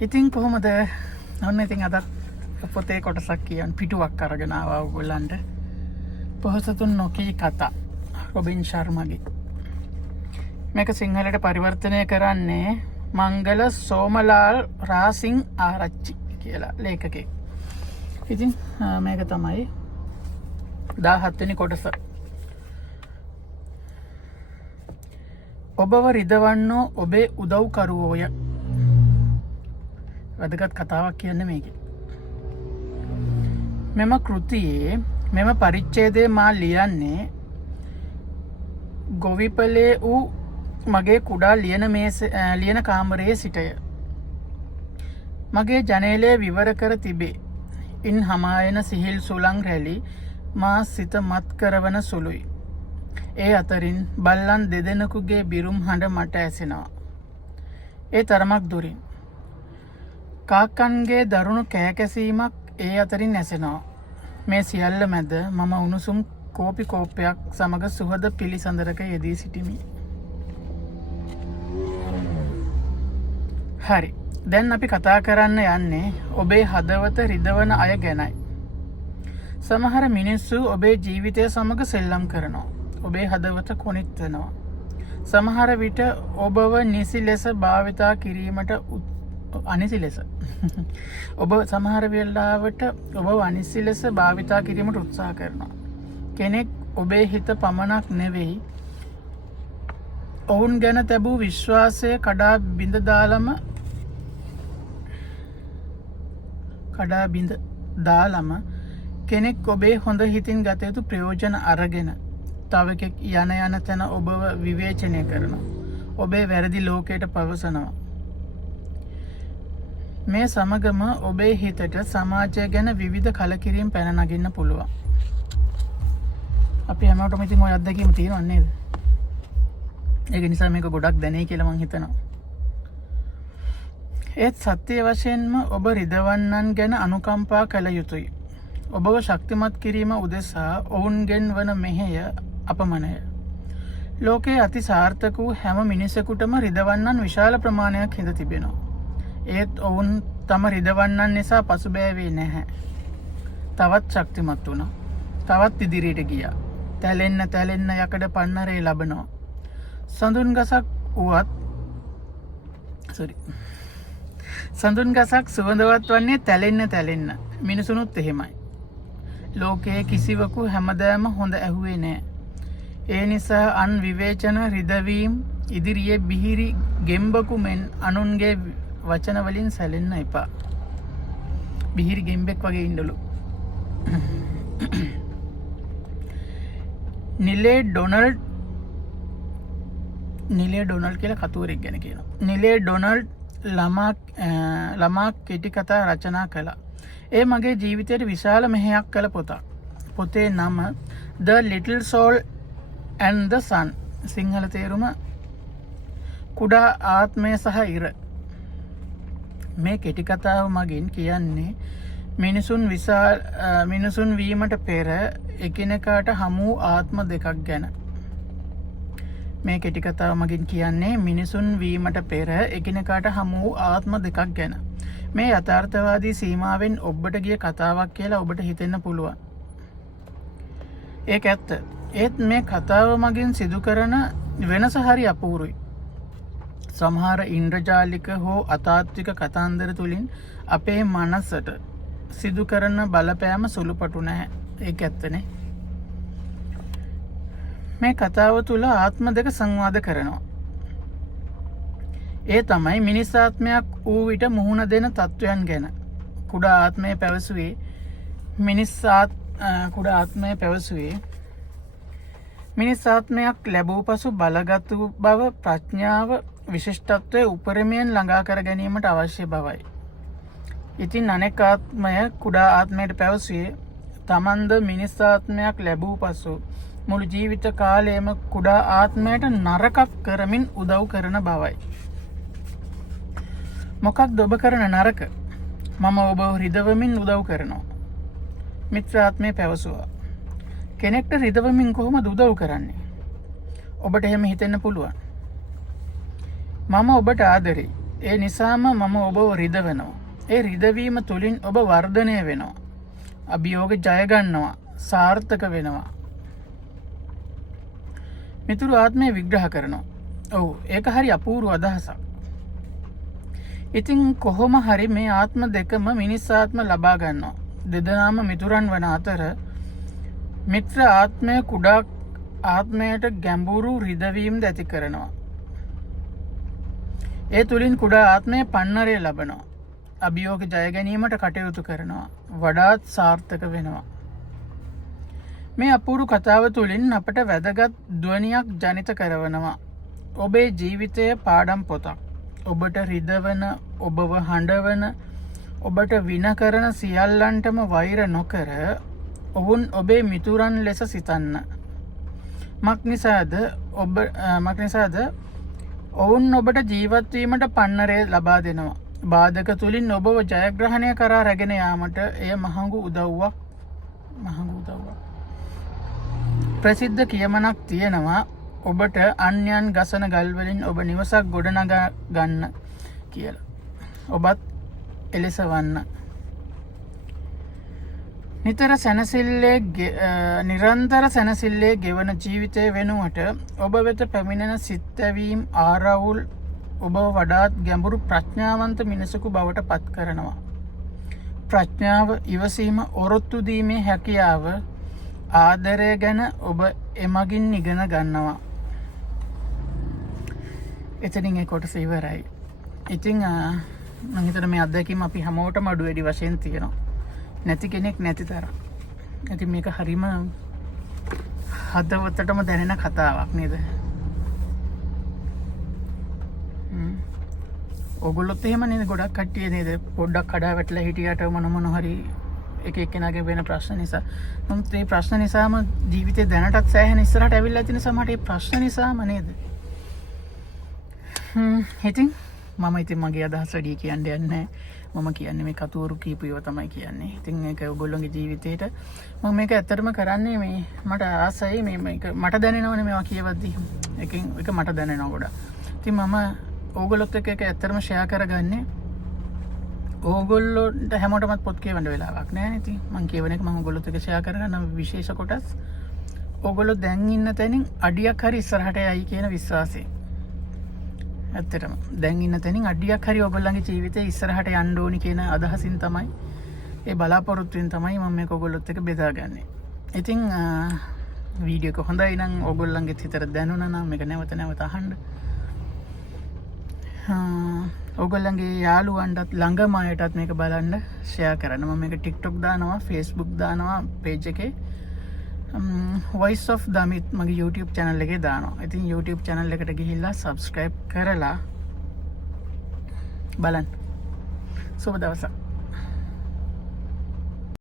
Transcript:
ඉතින් කොහොමද ඔන්න ඉතින් අදත් පොතේ කොටසක් කියන්න පිටුවක් අරගෙන ආවා ඔයගොල්ලන්ට. පොහොසතුන් නොකී කතා රොබින් ශර්මගේ. මේක සිංහලට පරිවර්තනය කරන්නේ මංගල සෝමලාල් රාසිං ආරච්චි කියලා ලේඛකයෙක්. ඉතින් මේක තමයි 17 වෙනි කොටස. ඔබව රිදවන්නෝ ඔබේ උදව්කරුවෝය. වැදගත් කතාවක් කියන්නේ මේක. මෙම කෘතියේ මෙම පරිච්ඡේදයේ මා ලියන්නේ ගොවිපලේ වූ මගේ කුඩා ලියන කාමරයේ සිටය. මගේ ජනේලය විවර කර තිබේ. ඉන් හමායන සිහිල් සුළං රැලි මා සිත මත් කරවන සුළුයි. ඒ අතරින් බල්ලන් දෙදෙනෙකුගේ බිරුම් හඬ මට ඇසෙනවා. ඒ තරමක් දුරින්. කාක්කන්ගේ දරුණු කෑකැසීමක් ඒ අතරින් ඇසෙනවා. මේ සියල්ල මැද මම උණුසුම් කෝපි කෝප්පයක් සමග සුහද පිළිසඳරක යෙදී සිටිමි. හරි. දැන් අපි කතා කරන්න යන්නේ ඔබේ හදවත රිදවන අය ගැනයි. සමහර මිනිස්සු ඔබේ ජීවිතය සමග සෙල්ලම් කරනවා. ඔබේ හදවත කොනිටනවා. සමහර විට ඔබව නිසි ලෙස භාවිතා කිරීමට අනිසි ලෙස ඔබ සමහර වෙලාවට ඔබ අනිසි ලෙස භාවිතා කිරීමට උත්සාහ කරනවා. කෙනෙක් ඔබේ හිත පමණක් නෙවෙයි ඔවුන් ගැන තැබූ විශ්වාසය කඩා බිඳ දාලම කෙනෙක් ඔබේ හොඳ හිතින් ගත යුතු ප්‍රයෝජන අරගෙන තව එකෙක් යන තැන ඔබව විවේචනය කරනවා. ඔබේ වැරදි ලෝකයට පවසනවා. මේ සමගම ඔබේ හිතට සමාජය ගැන විවිධ කලකිරීම් පැන නගින්න පුළුවන්. අපි හැමෝටම ඉතින් ඔය අත්දැකීම තියෙනව නේද? ඒක නිසා මේක ගොඩක් දැනේ කියලා මං හිතනවා. ඒත් සත්‍ය වශයෙන්ම ඔබ රිදවන්නන් ගැන අනුකම්පා කළ යුතුයි. ඔබව ශක්තිමත් කිරීම උදෙසා ඔවුන්ගෙන් වන මෙහෙය අපමණය. ලෝකයේ අති සාර්ථක වූ හැම මිනිසෙකුටම රිදවන්නන් විශාල ප්‍රමාණයක් හිඳ තිබෙනවා. ඒත් ඔවුන් තම රිදවන්නන් නිසා පසුබෑවේ නැහැ. තවත් ශක්තිමත් වුණා. තවත් ඉදිරියට ගියා. තැලෙන්න යකඩ පන්නරේ ලබනවා. සඳුන් ගසක් සුවඳවත් වන්නේ තැලෙන්න. මිනිසුනුත් එහෙමයි. ලෝකයේ කිසිවකු හැමදාම හොඳ ඇහුවේ නෑ. ඒ නිසා අන් විවේචන රිදවීම් ඉදිරියේ බිහිරි ගෙම්බකු මෙන් අනුන්ගේ වචන වලින් සැලෙන්න එපා. බිහිරි ගෙම්බෙක් වගේ ඉන්නලු. නිලේ ඩොනල්ඩ් කියලා කතුවරෙක් ගැන කියනවා. නිලේ ඩොනල්ඩ් ළමා කෙටි කතා රචනා කළා. ඒ මගේ ජීවිතයට විශාල මෙහෙයක් කළ පොතක්. පොතේ නම The Little Soul and the Sun. Sinhala තේරුම කුඩා ආත්මය සහ ඉර. මේ කෙටි කතාව මගින් කියන්නේ මිනිසුන් වීමට පෙර එකිනෙකාට හමු ආත්ම දෙකක් ගැන. මේ කෙටි කතාව මගින් කියන්නේ මිනිසුන් වීමට පෙර එකිනෙකාට හමු ආත්ම දෙකක් ගැන. මේ යථාර්ථවාදී සීමාවෙන් ඔබට ගිය කතාවක් කියලා ඔබට හිතෙන්න පුළුවන්. ඒක ඇත්ත. ඒත් මේ කතාව මගින් සිදු කරන වෙනස හරි අපූරුයි. සමහර ඉන්ද්‍රජාලික හෝ අතාත්වික කතාන්දර තුලින් අපේ මනසට සිදු කරන බලපෑම සුළුපටු නැහැ. ඒක ඇත්තනේ. මේ කතාව තුළ ආත්ම දෙක සංවාද කරනවා. ඒ තමයි මිනිස් ආත්මයක් වූ විට මුහුණ දෙන තත්වයන් ගැන. කුඩා ආත්මය පැවසුවේ මිනිස් ආත්මයක් ලැබූ පසු බලගත් බව ප්‍රඥාව විශිෂ්ටත්වය උපරිමයෙන් ළඟා කර ගැනීමට අවශ්‍ය බවයි. ඉතින් අනෙක් ආත්මය කුඩා ආත්මයට පැවසුවේ තමන්ද මිනිස් ආත්මයක් ලැබූ පසු මුළු ජීවිත කාලයම කුඩා ආත්මයට නරකක් කරමින් උදව් කරන බවයි. මොකක්ද ඔබ කරන නරක? මම ඔබ රිදවමින් උදව් කරනවා. මිත්‍රාත්මය පැවසුවා. කෙනෙක්ට රිදවමින් කොහොමද උදව් කරන්නේ? ඔබට එහෙම හිතෙන්න පුළුවන්. මම ඔබට ආදරෙයි. ඒ නිසාම මම ඔබව රිදවෙනවා. ඒ රිදවීම තුළින් ඔබ වර්ධනය වෙනවා. අභියෝග ජයගන්නවා. සාර්ථක වෙනවා. මිතුරු ආත්මය විග්‍රහ කරනවා. ඔව් ඒක හරි අපූරු අදහසක්. ඉතින් කොහොම හරි මේ ආත්ම දෙකම මිනිස් ආත්ම ලබා ගන්නවා. දෙදෙනාම මිතුරන් වන අතර මිත්‍ර ආත්මය කුඩා ආත්මයට ගැඹුරු රිදවීම් ද ඇති කරනවා. ඒ තුළින් කුඩා ආත්මය පන්නරය ලබනවා. අභියෝග ජය ගැනීමට කටයුතු කරනවා. වඩාත් සාර්ථක වෙනවා. මේ අපූරු කතාව තුළින් අපට වැදගත් ධ්වනියක් ජනිත කරවනවා. ඔබේ ජීවිතය පාඩම් පොතක්. ඔබට රිදවන, ඔබව හඬවන, ඔබට වින කරන සියල්ලන්ටම වෛර නොකර ඔවුන් ඔබේ මිතුරන් ලෙස සිතන්න. මක් නිසාද ඔවුන් ඔබට ජීවත්වීමට පන්නරේ ලබා දෙනවා. බාධක තුළින් ඔබව ජයග්‍රහණය කරා රැගෙන යාමට එය මහඟු උදව්වක්. ප්‍රසිද්ධ කියමනක් තියෙනවා ඔබට අන්‍යයන් ගසන ගල්වලින් ඔබ නිවසක් ගොඩනගා ගන්න කියලා. ඔබත් එලෙස වන්න. නිරන්තර සැනසිල්ලේ ගෙවන ජීවිතය වෙනුවට ඔබ වෙත පැමිණෙන සිත්තැවීම් ආරවුල් ඔබ වඩාත් ගැඹුරු ප්‍රඥාවන්ත මිනිසකු බවට පත් කරනවා. ප්‍රඥාව, ඉවසීම, ඔරොත්තු දීමේ හැකියාව, ආදරය ගැන ඔබ එමගින් ඉගෙන ගන්නවා. එතනින් ඒ කොටස ඉවරයි. ඉතින් මම හිතන මේ අත්දැකීම අපි හැමෝටම අඩු වැඩි වශයෙන් තියෙනවා. නැති කෙනෙක් නැති තරම්. ඉතින් මේක හරිම හදවතටම දැනෙන කතාවක් නේද? ඔගොල්ලොත් එහෙම නේද? ගොඩක් කට්ටිය නේද පොඩ්ඩක් කඩා වැටලා හිටියට මොන හරි එක එක්කෙනාගේ වෙන ප්‍රශ්න නිසා. නමුත් මේ ප්‍රශ්න නිසාම ජීවිතේ දැනටත් සෑහෙන ඉස්සරහට ඇවිල්ලා තියෙන සමහරට මේ ප්‍රශ්න නිසාම නේද? ඉතින් මම මගේ අදහස් වැඩි කියන්න යන්නේ. මම කියන්නේ මේ කතුවරු කියපු ඒවා තමයි කියන්නේ. ඉතින් ඒක ඔයගොල්ලෝගේ ජීවිතේට මම මේක ඇත්තටම කරන්නේ මේ මට ආසයි මේක මට දැනෙනවනේ මේවා කියවද්දී. එක මට දැනෙනවා ගොඩක්. ඉතින් මම ඕගොල්ලොත් එක්ක ඒක ඇත්තටම ෂෙයා කරගන්නේ. ඕගොල්ලොන්ට හැමෝටමත් පොත් කියවන්න වෙලාවක් නැහැ. ඉතින් මම කියවන එක මම ඕගොල්ලොත් එක්ක ෂෙයා කරගන්න විශේෂ කොටස්. ඕගොල්ලෝ දැන් ඉන්න තැනින් අඩියක් හරි ඉස්සරහට යයි කියන විශ්වාසයෙන්. ඇත්තටම දැන් ඉන්න තැනින් අඩියක් හරි ඔයගොල්ලන්ගේ ජීවිතේ ඉස්සරහට යන්න ඕනි කියන අදහසින් තමයි ඒ බලාපොරොත්තුෙන් තමයි මම මේක ඔයගොල්ලොත් එක්ක බෙදාගන්නේ. ඉතින් වීඩියෝ එක හොඳයි නම් ඔයගොල්ලන්ගෙත් හිතට දැනුණා නම් මේක නැවත අහන්න. ඔයගොල්ලන්ගේ යාළුවන්ටත් ළඟම අයටත් මේක බලන්න ෂෙයා කරන්න. මම මේක TikTok දානවා, Facebook දානවා page එකේ. Voice of Damit මගේ YouTube channel එකේ දානවා. ඉතින් YouTube channel එකට ගිහිල්ලා subscribe කරලා බලන්න. සුබ දවසක්.